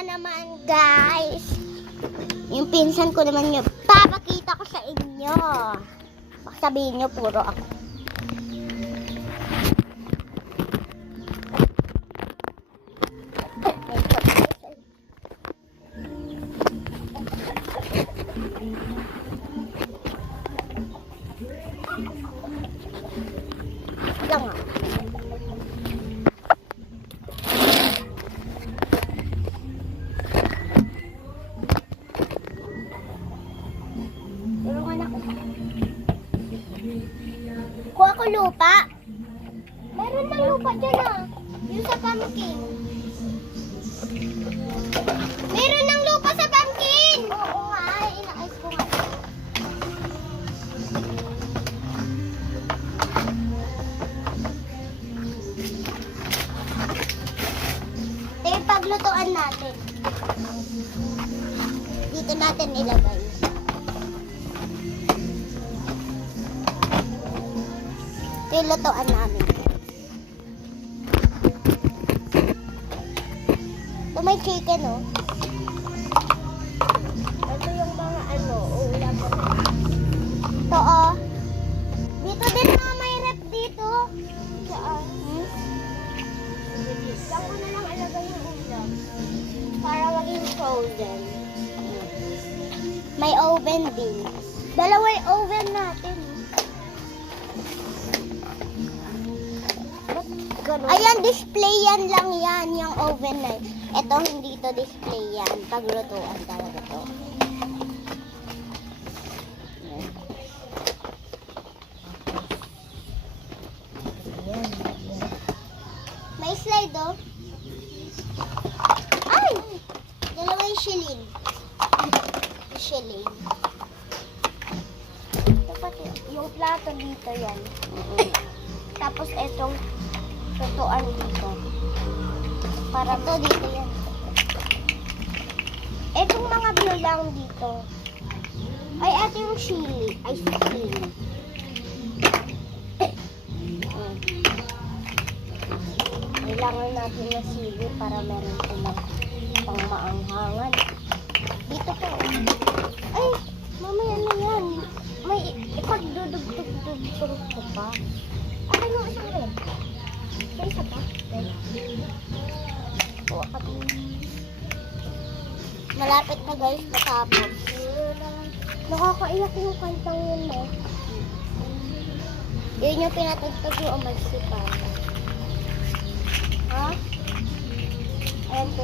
na naman, guys. Yung pinsan ko naman yun. Papakita ko sa inyo. Baka sabihin nyo, puro ako. Lang ah. Tulungan ako. Kuha ko lupa. Meron ng lupa dyan ah. Yung sa pumpkin. Meron ng lupa sa pumpkin! Oo nga, inakais ko nga. Paglutuan natin. Dito natin ilagay. Ito yung lutuan namin. Ito may chicken, oh. Ito yung mga ulam. Ito, oh. Dito din mga may rep dito. Saan? Diyan ko na lang ilagay yung ulam. Para maging frozen. May oven din. Dalawa yung oven natin. Ayan, display yan lang yan, yung oven na yun. Ito, hindi to display yan. Paglutuan talaga to. May slide, oh. Ay! Dalawa yung shilling. Shilling. Ito pati, yung plato dito yan. Tapos itong tutuan dito. Para to dito yan. Itong mga blue lang dito. Ay, ito yung chili. Ay, chili. Kailangan natin na sili para meron silang pang maanghangan. Dito po. Ay, mamaya na yan. May ipagdudugtog-dugtog ko pa. Ano yung isang rin? May isa pa? Buwa ka din. Malapit na guys, matapos. Nakakaiyak yung kantang yun, no? Yun yung pinatugtog yung umalsipan. Ha? Ayan po.